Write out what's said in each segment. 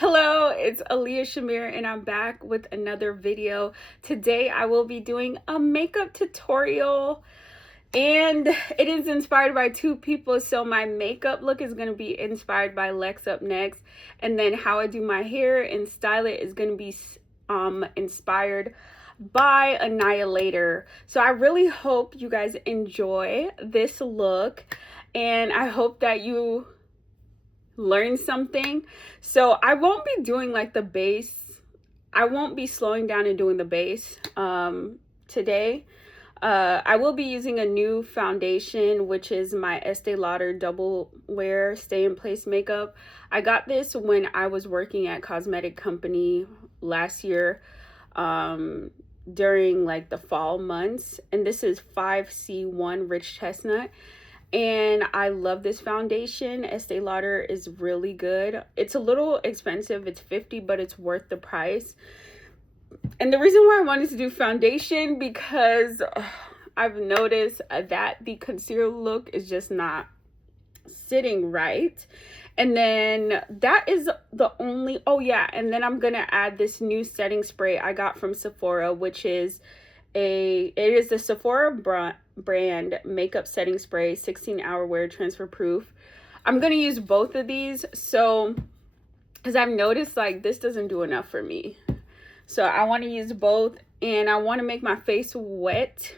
Hello, it's Aaliyah Shamir and I'm back with another video. Today I will be doing a makeup tutorial and it is inspired by two people. So my makeup look is going to be inspired by Lex Up Next, and then how I do my hair and style it is going to be inspired by Anayalatrr. So I really hope you guys enjoy this look and I hope that you learn something. So I won't be doing like the base. I won't be slowing down and doing the base today. I will be using a new foundation, which is my Estee Lauder Double Wear Stay in Place makeup. I got this when I was working at cosmetic company last year during like the fall months, and this is 5C1 Rich Chestnut. And I love this foundation. Estee Lauder is really good. It's a little expensive. It's $50, but it's worth the price. And the reason why I wanted to do foundation, because I've noticed that the concealer look is just not sitting right. And then that is the only, oh yeah, and then I'm gonna add this new setting spray I got from Sephora, which is it is the Sephora brand makeup setting spray, 16-hour wear transfer proof. I'm gonna use both of these, so because I've noticed like this doesn't do enough for me, so I want to use both. And I want to make my face wet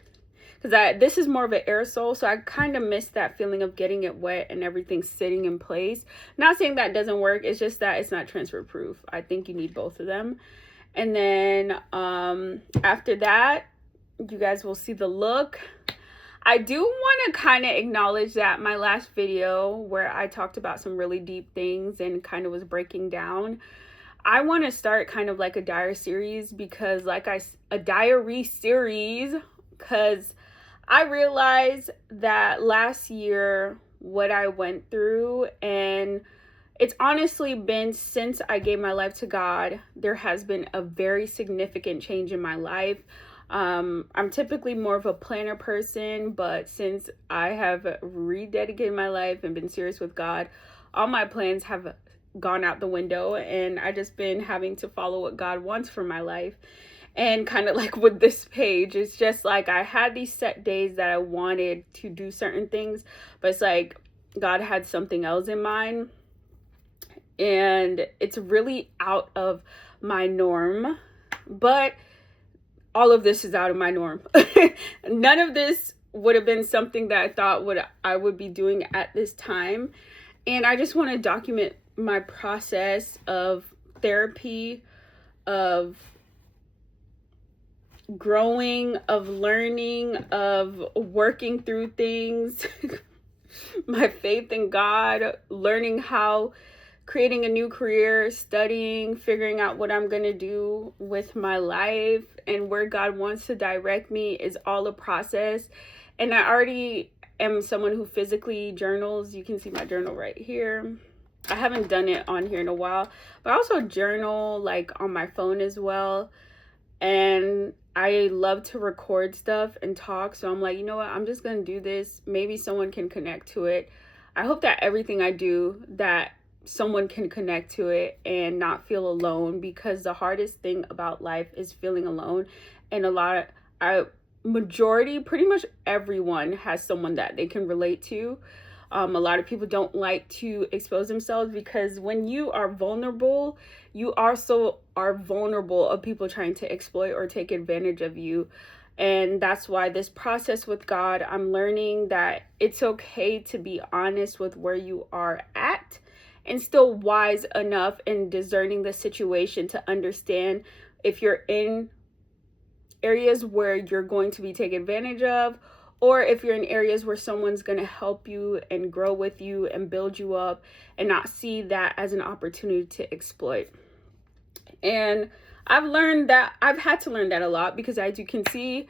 because this is more of an aerosol, so I kind of miss that feeling of getting it wet and everything sitting in place. Not saying that doesn't work, it's just that it's not transfer proof. I think you need both of them. And then after that, you guys will see the look. I do want to kind of acknowledge that my last video where I talked about some really deep things and kind of was breaking down, I want to start kind of like a diary series, because because I realized that last year what I went through, and it's honestly been since I gave my life to God, there has been a very significant change in my life. I'm typically more of a planner person, but since I have rededicated my life and been serious with God, all my plans have gone out the window, and I just been having to follow what God wants for my life. And kind of like with this page, it's just like I had these set days that I wanted to do certain things, but it's like God had something else in mind, and it's really out of my norm. But all of this is out of my norm. None of this would have been something that I thought I would be doing at this time. And I just want to document my process of therapy, of growing, of learning, of working through things, my faith in God, learning how, creating a new career, studying, figuring out what I'm going to do with my life and where God wants to direct me is all a process. And I already am someone who physically journals. You can see my journal right here. I haven't done it on here in a while, but I also journal like on my phone as well. And I love to record stuff and talk. So I'm like, you know what? I'm just going to do this. Maybe someone can connect to it. I hope that everything I do, that someone can connect to it and not feel alone, because the hardest thing about life is feeling alone. And majority, pretty much everyone has someone that they can relate to. A lot of people don't like to expose themselves, because when you are vulnerable, you also are vulnerable of people trying to exploit or take advantage of you. And that's why this process with God, I'm learning that it's okay to be honest with where you are at, and still wise enough in discerning the situation to understand if you're in areas where you're going to be taken advantage of, or if you're in areas where someone's going to help you and grow with you and build you up, and not see that as an opportunity to exploit. And I've had to learn that a lot, because as you can see,